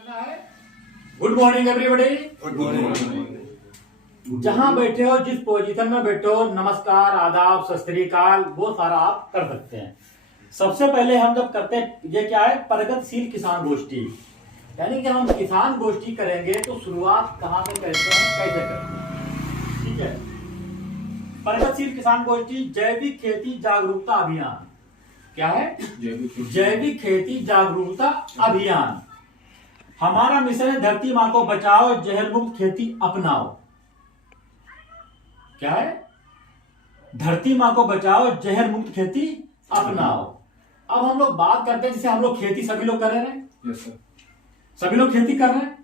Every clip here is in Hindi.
Good morning everybody. Good morning. जहां बैठे हो, जिस पोजीशन में बैठे हो, नमस्कार, आदाब, सत श्री अकाल, वो सारा आप कर सकते हैं। सबसे पहले हम जब करते हैं, ये क्या है, प्रगतिशील किसान गोष्ठी, यानी कि हम किसान गोष्ठी करेंगे तो शुरुआत कहां से करते हैं, कैसे करते हैं, ठीक है। प्रगतिशील किसान गोष्ठी जैविक खेती जागरूकता अभियान। क्या है? जैविक खेती जागरूकता अभियान। हमारा मिशन है धरती माँ को बचाओ, जहर मुक्त खेती अपनाओ। क्या है? धरती माँ को बचाओ, जहर मुक्त खेती अपनाओ। अब हम लोग बात करते हैं, जैसे हम लोग खेती सभी लोग कर रहे हैं। Yes sir. सभी लोग खेती कर रहे हैं।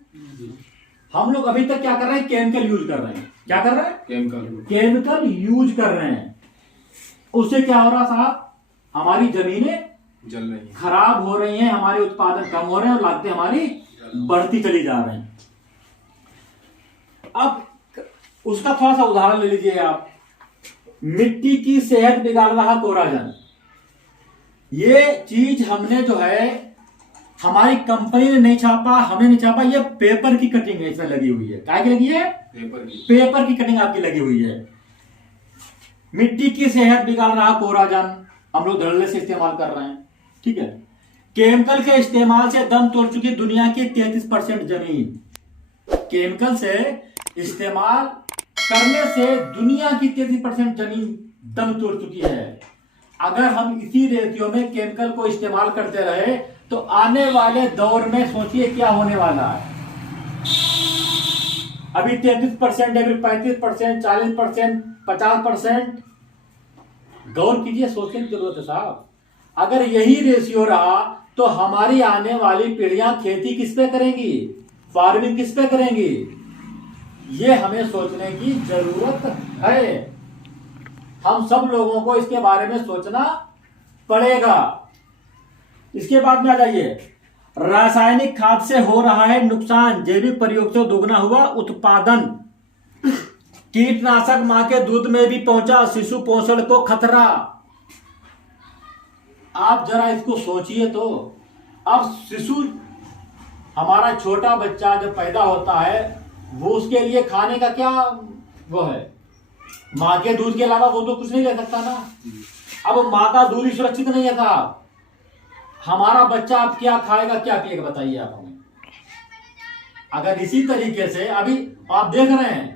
हम लोग अभी तक क्या कर रहे हैं, केमिकल यूज कर रहे हैं। क्या कर रहे हैं? केमिकल यूज कर रहे हैं। उससे क्या हो रहा साहब, हमारी जमीनें जल रही है, खराब हो रही हैं, हमारे उत्पादन कम हो रहे हैं और लागतें हमारी बढ़ती चली जा रही हैं। अब उसका थोड़ा सा उदाहरण ले लीजिए आप। मिट्टी की सेहत बिगाड़ रहा कोराजन, ये चीज हमने जो है, हमारी कंपनी ने नहीं छापा, हमने नहीं छापा, ये पेपर की कटिंग है, इसमें लगी हुई है। क्या की लगी है? पेपर की कटिंग आपकी लगी हुई है। मिट्टी की सेहत बिगाड़ रहा कोराजन, हम लोग धड़ल्ले से इस्तेमाल कर रहे हैं, ठीक है। केमिकल के इस्तेमाल से दम तोड़ चुकी दुनिया की 33% जमीन। केमिकल से इस्तेमाल करने से दुनिया की 33% जमीन दम तोड़ चुकी है। अगर हम इसी रेशियो में केमिकल को इस्तेमाल करते रहे तो आने वाले दौर में सोचिए क्या होने वाला है। अभी 33%, अभी 35%, 40%, 50%। गौर कीजिए, सोचने की जरूरत है साहब। अगर यही रेशियो रहा तो हमारी आने वाली पीढ़ियां खेती किस पे करेंगी, फार्मिंग किस पे करेंगी, ये हमें सोचने की जरूरत है। हम सब लोगों को इसके बारे में सोचना पड़ेगा। इसके बाद में आ जाइए, रासायनिक खाद से हो रहा है नुकसान, जैविक प्रयोग से दोगुना हुआ उत्पादन। कीटनाशक मां के दूध में भी पहुंचा, शिशु पोषण को खतरा। आप जरा इसको सोचिए तो। अब शिशु, हमारा छोटा बच्चा जब पैदा होता है, वो उसके लिए खाने का क्या वो है, मां के दूध के अलावा वो तो कुछ नहीं ले सकता ना। अब मां का दूध ही सुरक्षित नहीं है साहब, हमारा बच्चा अब क्या खाएगा क्या पिएगा, बताइए आप हमें। अगर इसी तरीके से अभी आप देख रहे हैं,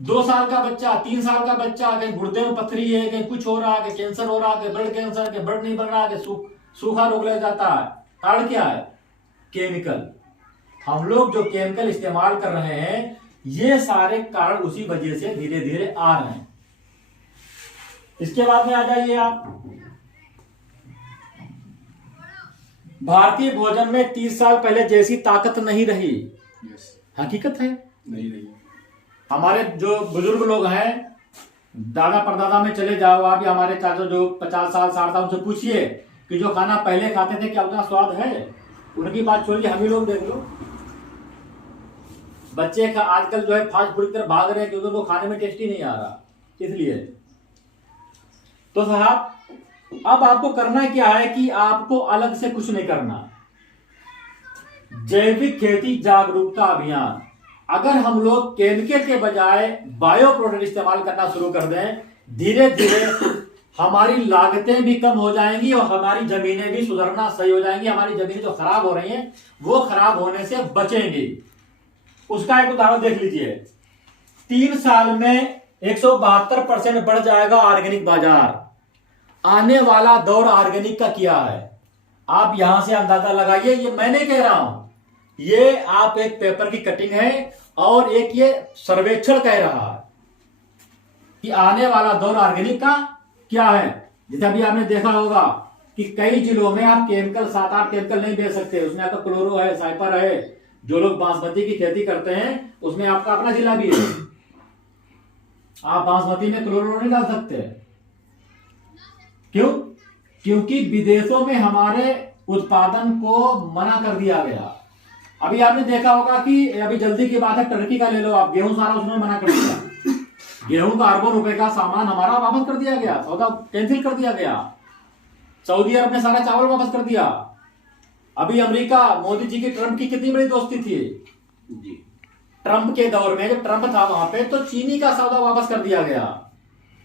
2 साल का बच्चा, 3 साल का बच्चा, कहीं गुर्दे में पथरी है, कहीं कुछ हो रहा है, कहीं कैंसर हो रहा है, कहीं ब्लड कैंसर, कहीं ब्लड नहीं बन रहा है, सूखा रोग लग जाता है। कारण क्या है? केमिकल। हम लोग जो केमिकल इस्तेमाल कर रहे हैं, ये सारे कारण उसी वजह से धीरे धीरे आ रहे हैं। इसके बाद में आ जाइए आप, भारतीय भोजन में 30 साल पहले जैसी ताकत नहीं रही। हकीकत है, नहीं रही। हमारे जो बुजुर्ग लोग हैं, दादा परदादा में चले जाओ आप, या हमारे चाचा जो 50 साल 60 साल, उनसे पूछिए कि जो खाना पहले खाते थे क्या उतना स्वाद है। उनकी बात छोड़िए, हम ही लोग देख लो। बच्चे का आजकल जो है फास्ट फूड की तरफ भाग रहे हैं क्योंकि उनको खाने में टेस्टी नहीं आ रहा, इसलिए। तो साहब, अब आपको करना क्या है कि आपको अलग से कुछ नहीं करना। जैविक खेती जागरूकता अभियान। अगर हम लोग केमिकल के बजाय बायो प्रोडक्ट इस्तेमाल करना शुरू कर दें, धीरे धीरे हमारी लागतें भी कम हो जाएंगी और हमारी जमीनें भी सुधरना सही हो जाएंगी। हमारी जमीनें जो खराब हो रही हैं वो खराब होने से बचेंगी। उसका एक उदाहरण देख लीजिए। 3 साल में 172% बढ़ जाएगा ऑर्गेनिक बाजार। आने वाला दौर ऑर्गेनिक का क्या है, आप यहां से अंदाजा लगाइए। ये मैं नहीं कह रहा हूं, ये आप एक पेपर की कटिंग है और एक ये सर्वेक्षण कह रहा है कि आने वाला दौर ऑर्गेनिक का क्या है। जैसे अभी आपने देखा होगा कि कई जिलों में आप केमिकल 7-8 केमिकल नहीं बेच सकते। उसमें आपका क्लोरो है, साइपर है। जो लोग बासमती की खेती करते हैं उसमें आपका अपना जिला भी है, आप बासमती में क्लोरो नहीं डाल सकते। क्यों? क्योंकि विदेशों में हमारे उत्पादन को मना कर दिया गया। अभी आपने देखा होगा कि अभी जल्दी की बात है, टर्की का ले लो आप, गेहूं सारा उसने मना कर दिया। गेहूं का अरबों रुपए का सामान हमारा वापस कर दिया गया, सौदा कैंसिल कर दिया गया। सऊदी अरब ने सारा चावल वापस कर दिया। अभी अमेरिका मोदी जी की ट्रंप की कितनी बड़ी दोस्ती थी जी। ट्रंप के दौर में, जब ट्रंप था वहां पे, तो चीनी का सौदा वापस कर दिया गया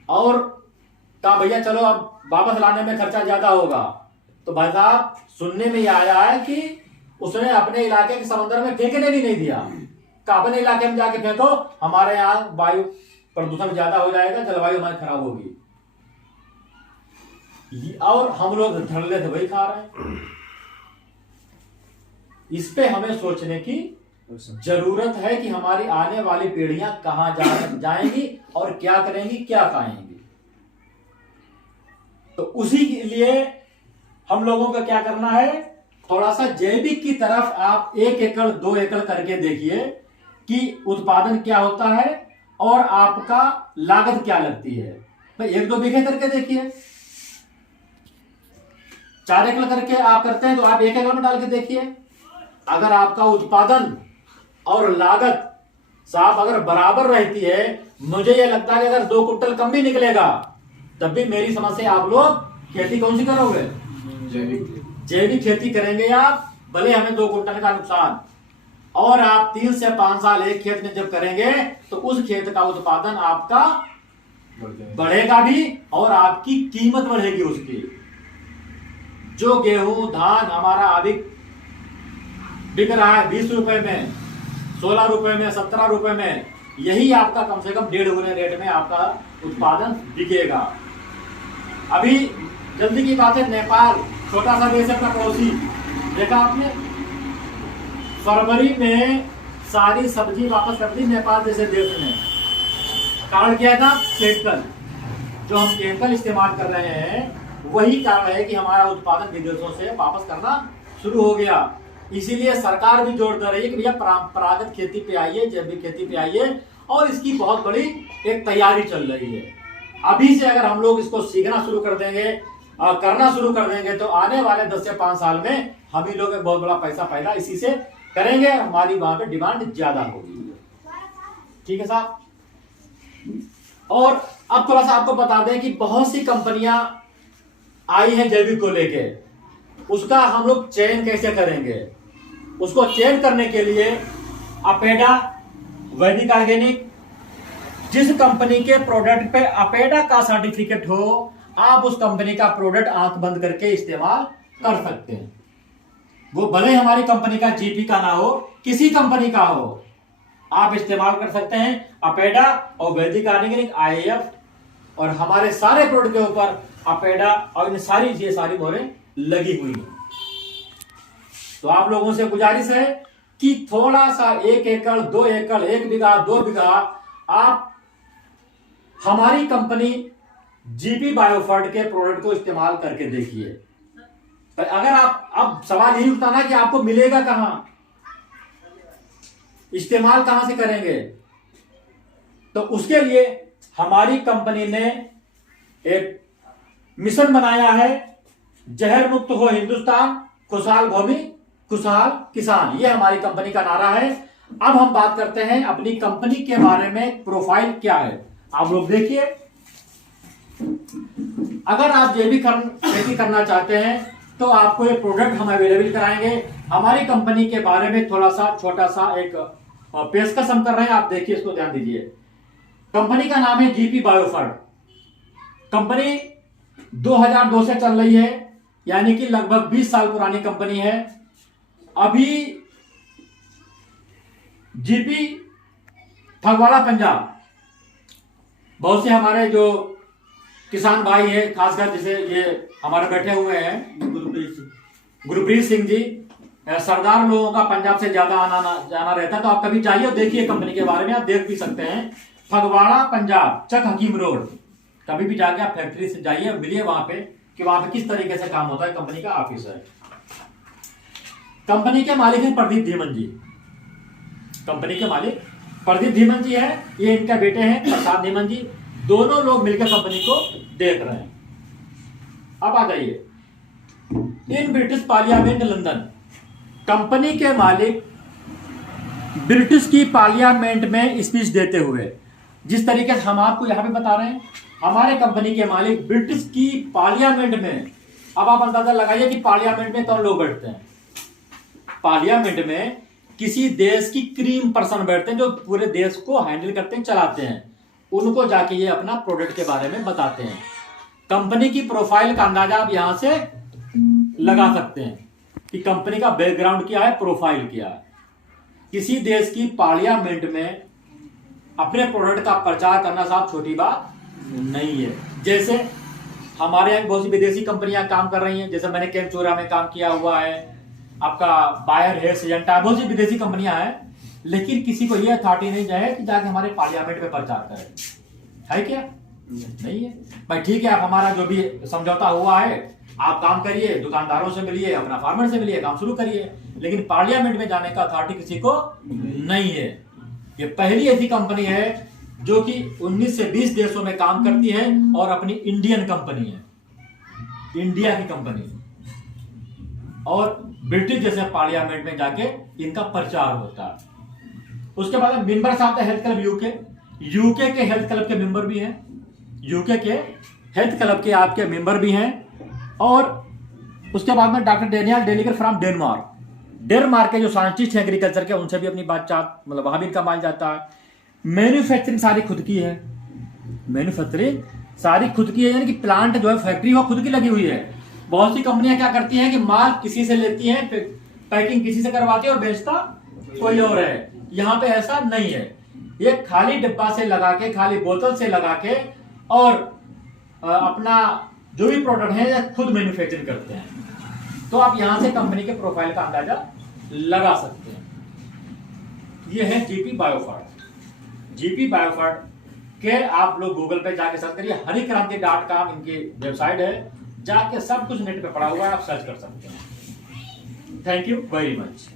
और कहा भैया चलो अब वापस लाने में खर्चा ज्यादा होगा। तो भाई साहब सुनने में यह आया है कि उसने अपने इलाके के समंदर में फेंकने भी नहीं दिया, कहा अपने इलाके में जाके फेंको, हमारे यहाँ वायु प्रदूषण ज्यादा हो जाएगा, जलवायु हमारी खराब होगी। और हम लोग धड़ल्ले से वही खा रहे हैं। इस पे हमें सोचने की जरूरत है कि हमारी आने वाली पीढ़ियां कहां जाएंगी और क्या करेंगी, क्या खाएंगी। तो उसी के लिए हम लोगों को क्या करना है, थोड़ा सा जैविक की तरफ आप 1 एकड़ 2 एकड़ करके देखिए कि उत्पादन क्या होता है और आपका लागत क्या लगती है। भाई 1-2 बीघे करके देखिए, 4 एकड़ करके आप करते हैं तो आप 1 एकड़ में डाल के देखिए। अगर आपका उत्पादन और लागत साहब अगर बराबर रहती है, मुझे यह लगता है कि अगर 2 कुंटल कम भी निकलेगा तब भी मेरी समझ से आप लोग खेती कौन सी करोगे, जैविक खेती करेंगे आप, भले हमें 2 कुंटल का नुकसान। और आप 3 से 5 साल एक खेत में जब करेंगे तो उस खेत का उत्पादन आपका बढ़ेगा भी और आपकी कीमत बढ़ेगी उसकी। जो गेहूं धान हमारा अभी बिक रहा है 20 रुपए में, 16 रुपए में, 17 रुपए में, यही आपका कम से कम 1.5 गुने रेट में आपका उत्पादन बिकेगा। अभी जल्दी की बात है, नेपाल छोटा सा देश है अपना पड़ोसी, देखा आपने फरवरी में सारी सब्जी वापस कर दी नेपाल जैसे देश ने। कारण क्या था, केमिकल, जो हम केमिकल इस्तेमाल कर रहे हैं वही कारण है कि हमारा उत्पादन विदेशों से वापस करना शुरू हो गया। इसीलिए सरकार भी जोर दे रही है कि भैया परंपरागत खेती पे आइए, जैविक खेती पे आइए, और इसकी बहुत बड़ी एक तैयारी चल रही है। अभी से अगर हम लोग इसको सीखना शुरू कर देंगे और करना शुरू कर देंगे तो आने वाले 10 से 5 साल में हम ही लोग एक बहुत बड़ा पैसा पैदा इसी से करेंगे, हमारी वहां पे डिमांड ज्यादा होगी। ठीक है साहब। और अब थोड़ा सा आपको बता दें कि बहुत सी कंपनियां आई हैं जैविक को लेके, उसका हम लोग चयन कैसे करेंगे। उसको चयन करने के लिए अपेडा, वैदिक ऑर्गेनिक, जिस कंपनी के प्रोडक्ट पे अपेडा का सर्टिफिकेट हो, आप उस कंपनी का प्रोडक्ट आंख बंद करके इस्तेमाल कर सकते हैं। वो भले हमारी कंपनी का जीपी का ना हो, किसी कंपनी का हो, आप इस्तेमाल कर सकते हैं। अपेडा और वैदिक ऑर्गेनिक, आईएएफ और हमारे सारे प्रोडक्ट के ऊपर अपेडा और इन सारी मोहरें लगी हुई हैं। तो आप लोगों से गुजारिश है कि थोड़ा सा 1 एकड़ 2 एकड़ 1 बीघा 2 बीघा आप हमारी कंपनी जीपी बायोफर्ट के प्रोडक्ट को इस्तेमाल करके देखिए। अगर आप, अब सवाल यही उठता ना कि आपको मिलेगा कहां, इस्तेमाल कहां से करेंगे। तो उसके लिए हमारी कंपनी ने एक मिशन बनाया है, जहर मुक्त हो हिंदुस्तान, खुशहाल भूमि खुशहाल किसान। ये हमारी कंपनी का नारा है। अब हम बात करते हैं अपनी कंपनी के बारे में, प्रोफाइल क्या है। आप लोग देखिए, अगर आप जैविक खेती करना चाहते हैं तो आपको ये प्रोडक्ट हम अवेलेबल कराएंगे। हमारी कंपनी के बारे में थोड़ा सा छोटा सा एक पेशकश हम कर रहे हैं, आप देखिए, इसको ध्यान दीजिए। कंपनी का नाम है जीपी बायोफर्ट। कंपनी 2002 से चल रही है, यानी कि लगभग 20 साल पुरानी कंपनी है। अभी जीपी फगवाड़ा पंजाब, बहुत से हमारे जो किसान भाई हैं, खासकर जैसे ये हमारे बैठे हुए हैं गुरप्रीत सिंह जी, सरदार लोगों का पंजाब से ज्यादा आना जाना रहता है। तो आप कभी जाइए और देखिए कंपनी के बारे में, आप देख भी सकते हैं। फगवाड़ा पंजाब, चक हकीम रोड, कभी भी जाके आप फैक्ट्री से जाइए, मिलिए वहां पे कि वहां पे किस तरीके से काम होता है। कंपनी का ऑफिस है। कंपनी के मालिक हैं प्रदीप धीमन जी। कंपनी के मालिक प्रदीप धीमन जी है, ये इनका बेटे हैं प्रसाद धीमन जी। दोनों लोग मिलकर कंपनी को देख रहे हैं। अब आ जाइए, in British parliament London, company के मालिक ब्रिटिश की पार्लियामेंट में स्पीच देते हुए, जिस तरीके से हम आपको यहां पे बता रहे हैं, हमारे कंपनी के मालिक ब्रिटिश की पार्लियामेंट में, अब आप अंदाजा लगाइए कि पार्लियामेंट में कौन लोग बैठते हैं। पार्लियामेंट में किसी देश की क्रीम पर्सन बैठते हैं जो पूरे देश को हैंडल करते हैं, चलाते हैं, उनको जाके ये अपना प्रोडक्ट के बारे में बताते हैं। कंपनी की प्रोफाइल का अंदाजा आप यहां से लगा सकते हैं कि कंपनी का बैकग्राउंड क्या है, प्रोफाइल क्या है। किसी देश की पार्लियामेंट में अपने प्रोडक्ट का प्रचार करना साहब छोटी बात नहीं है। जैसे हमारे यहाँ बहुत सी विदेशी कंपनियां काम कर रही हैं, जैसे मैंने केमचोरा में काम किया हुआ है, आपका बायर है, सिजेंटा, बहुत सी विदेशी कंपनियां हैं, लेकिन किसी को ये अथॉरिटी नहीं है कि जाके हमारे पार्लियामेंट में प्रचार करें। है क्या? नहीं है भाई। ठीक है, आप हमारा जो भी समझौता हुआ है आप काम करिए, दुकानदारों से मिलिए, अपना फार्मर से मिलिए, काम शुरू करिए, लेकिन पार्लियामेंट में जाने का अथॉरिटी किसी को नहीं है। ये पहली ऐसी कंपनी है जो कि 19 से 20 देशों में काम करती है और अपनी इंडियन कंपनी है, इंडिया की कंपनी, और ब्रिटिश जैसे पार्लियामेंट में जाके इनका प्रचार होता है। उसके बाद मेंबर्स आते हैं हेल्थ क्लब यूके, यूके के हेल्थ क्लब के मेंबर भी हैं, यूके के हेल्थ क्लब के आपके मेंबर भी हैं। और उसके बाद में doctor Daniel Deliger from Denmark, Denmark के जो साइंटिस्ट हैं एग्रीकल्चर के, उनसे भी अपनी बातचीत, मतलब वहां भी इनका माल जाता है। मैन्युफैक्चरिंग सारी खुद की है, मैन्युफैक्चरिंग सारी खुद की है, यानी कि प्लांट जो है, फैक्ट्री वो खुद की लगी हुई है। बहुत सी कंपनियां क्या करती हैं कि माल किसी से लेती हैं, पैकिंग किसी से करवाती है और बेचता कोई और है। यहाँ पे ऐसा नहीं है, ये खाली डिब्बा से लगा के, खाली बोतल से लगा के, और अपना जो भी प्रोडक्ट है खुद मैन्युफैक्चरिंग करते हैं। तो आप यहां से कंपनी के प्रोफाइल का अंदाजा लगा सकते हैं। ये है जीपी बायोफर्ट। जीपी बायोफर्ट के आप लोग गूगल पे जाके सर्च करिए, हरिक्रांति.com इनकी वेबसाइट है, जाके सब कुछ नेट पे पड़ा हुआ है, आप सर्च कर सकते हैं। Thank you very much.